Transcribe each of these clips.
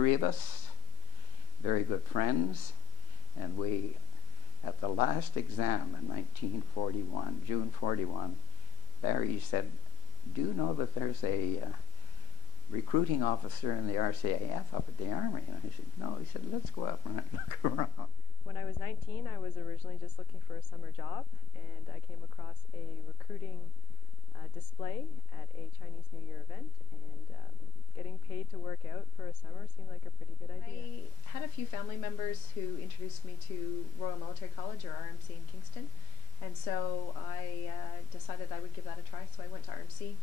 three of us, very good friends, and we, at the last exam in 1941, June 41, Barry said, "Do you know that there's a recruiting officer in the RCAF up at the Army?" And I said, "No." He said, "Let's go up and look around." When I was 19, I was originally just looking for a summer job, and I came across a recruiting display at a Chinese New Year event, and getting paid to work out for a summer seemed like a pretty good idea. I had a few family members who introduced me to Royal Military College, or RMC in Kingston, and so I decided I would give that a try. So I went to RMC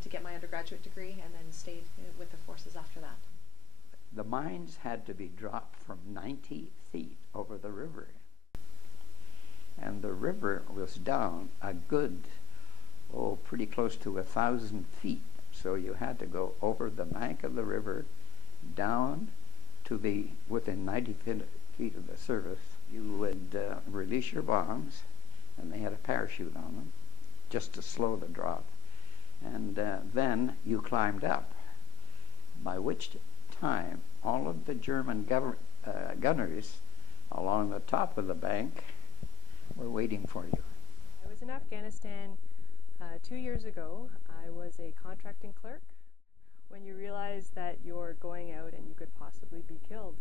to get my undergraduate degree, and then stayed with the forces after that. The mines had to be dropped from 90 feet over the river, and the river was down a good, pretty close to 1,000 feet. So you had to go over the bank of the river, down to within 90 feet of the surface. You would release your bombs, and they had a parachute on them, just to slow the drop. And then you climbed up, by which time all of the German gunners along the top of the bank were waiting for you. I was in Afghanistan 2 years ago. I was a contracting clerk. When you realize that you're going out and you could possibly be killed,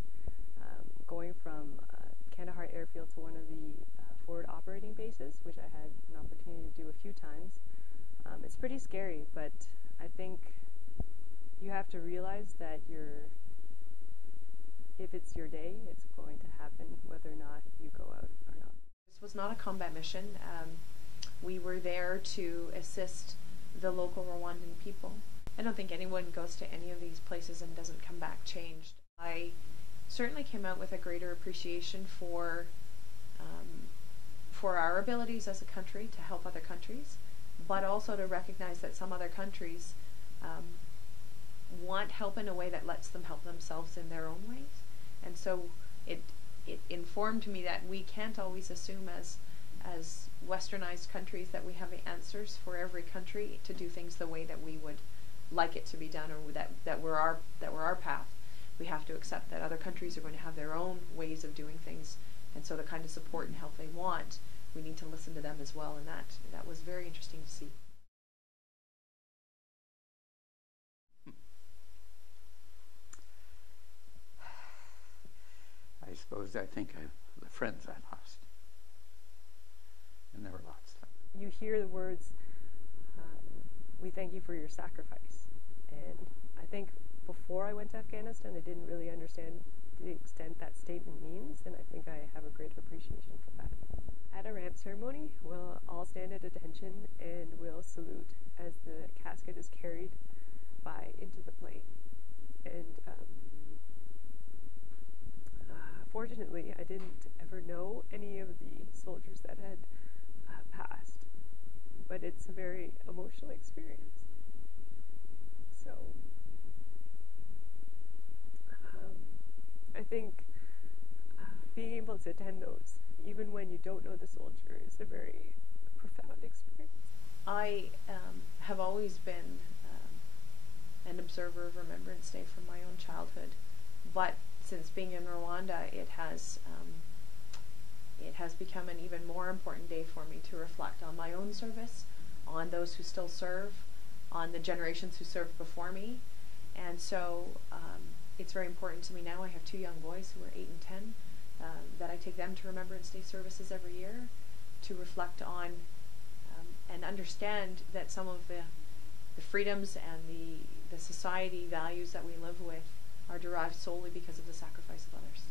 going from Kandahar airfield to one of the forward operating bases, which I had an opportunity to do a few times, it's pretty scary, but I think you have to realize that if it's your day, it's going to happen whether or not you go out or not. This was not a combat mission. We were there to assist the local Rwandan people. I don't think anyone goes to any of these places and doesn't come back changed. I certainly came out with a greater appreciation for our abilities as a country to help other countries, but also to recognize that some other countries want help in a way that lets them help themselves in their own ways. And so it informed me that we can't always assume as westernized countries that we have the answers for every country to do things the way that we would like it to be done, or that were our path. We have to accept that other countries are going to have their own ways of doing things, and so the kind of support and help they want, we need to listen to them as well, and that was very interesting to see. I suppose I think of the friends I lost, and there were lots of them. You hear the words, "We thank you for your sacrifice," and I think before I went to Afghanistan, I didn't really understand the extent that statement means, and I think I have a greater appreciation for that. At a ramp ceremony, we'll all stand at attention and we'll salute as the casket is carried into the plane. And fortunately, I didn't ever know any of the soldiers that had passed, but it's a very emotional experience. So I think being able to attend those, even when you don't know the soldier, is a very profound experience. I have always been an observer of Remembrance Day from my own childhood, but since being in Rwanda, it has become an even more important day for me to reflect on my own service, on those who still serve, on the generations who served before me, and so it's very important to me now. I have two young boys who are 8 and 10, that I take them to Remembrance Day services every year to reflect on and understand that some of the freedoms and the society values that we live with are derived solely because of the sacrifice of others.